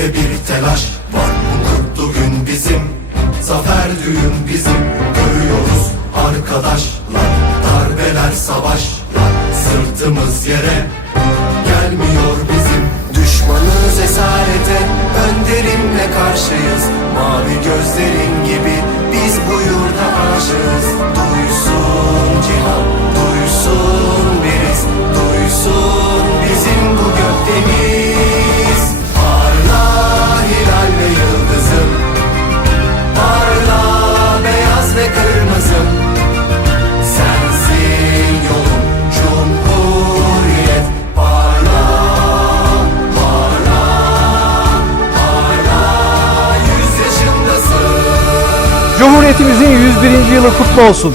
içinde bir telaş var Bu mutlu gün bizim. Zafer düğün bizim. Görüyoruz arkadaşlar. Darbeler savaşlar. Sırtımız yere Gelmiyor bizim. Düşmanız esarete. Önderimle karşıyız. Mavi gözlerin Cumhuriyetimizin 101. yılı kutlu olsun.